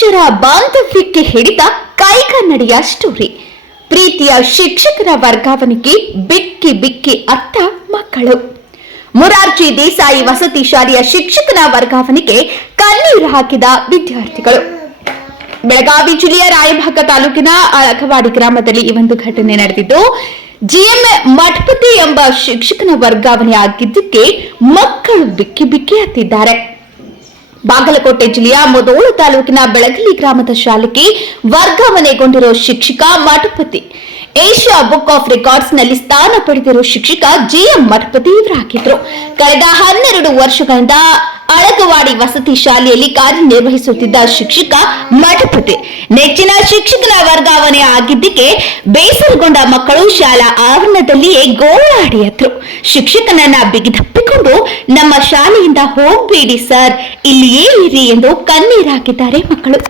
ಅಕ್ಷರ ಬಾಂಧವ್ಯಕ್ಕೆ ಹಿಡಿದ ಕೈಗನ್ನಡಿಯ ಸ್ಟೋರಿ. ಪ್ರೀತಿಯ ಶಿಕ್ಷಕರ ವರ್ಗಾವಣೆಗೆ ಬಿಕ್ಕಿ ಬಿಕ್ಕಿ ಅತ್ತ ಮಕ್ಕಳು. ಮೊರಾರ್ಜಿ ದೇಸಾಯಿ ವಸತಿ ಶಾಲೆಯ ಶಿಕ್ಷಕನ ವರ್ಗಾವಣೆಗೆ ಕಣ್ಣೀರು ಹಾಕಿದ ವಿದ್ಯಾರ್ಥಿಗಳು. ಬೆಳಗಾವಿ ಜಿಲ್ಲೆಯ ರಾಯಭಾಗ ತಾಲೂಕಿನ ಅಳಕವಾಡಿ ಗ್ರಾಮದಲ್ಲಿ ಈ ಒಂದು ಘಟನೆ ನಡೆದಿದ್ದು, ಜಿಎಂ ಮಠಪತಿ ಎಂಬ ಶಿಕ್ಷಕನ ವರ್ಗಾವಣೆ ಆಗಿದ್ದಕ್ಕೆ ಮಕ್ಕಳು ಬಿಕ್ಕಿ ಬಿಕ್ಕಿ ಹತ್ತಿದ್ದಾರೆ. ಬಾಗಲಕೋಟೆ ಜಿಲ್ಲೆಯ ಮುಧೋಳ ತಾಲೂಕಿನ ಬೆಳಗಲಿ ಗ್ರಾಮದ ಶಾಲೆಗೆ ವರ್ಗಾವಣೆಗೊಂಡಿರುವ ಶಿಕ್ಷಕ Mathapati Asia book of records ನಲ್ಲಿ ಸ್ಥಾನ ಪಡೆದಿರುವ ಶಿಕ್ಷಕ ಜಿಎಂ ಮಠಪತಿ ಇವರಾಗಿದ್ರು. ಕಳೆದ 12 ವರ್ಷಗಳಿಂದ ಅಳಗವಾಡಿ ವಸತಿ ಶಾಲೆಯಲ್ಲಿ ಕಾರ್ಯನಿರ್ವಹಿಸುತ್ತಿದ್ದ ಶಿಕ್ಷಕ ಮಠಪತಿ ನೆಚ್ಚಿನ ಶಿಕ್ಷಕನ ವರ್ಗಾವಣೆ ಆಗಿದ್ದಕ್ಕೆ ಬೇಸರಗೊಂಡ ಮಕ್ಕಳು ಶಾಲಾ ಆವರಣದಲ್ಲಿಯೇ ಗೋಳಾಡಿ ಎದ್ರು. ಶಿಕ್ಷಕನನ್ನ ಬಿಗಿದಪ್ಪಿಕೊಂಡು ನಮ್ಮ ಶಾಲೆಯಿಂದ ಹೋಗಬೇಡಿ ಸರ್, ಇಲ್ಲಿಯೇ ಇರಿ ಎಂದು ಕಣ್ಣೀರಾಕಿದ್ದಾರೆ ಮಕ್ಕಳು.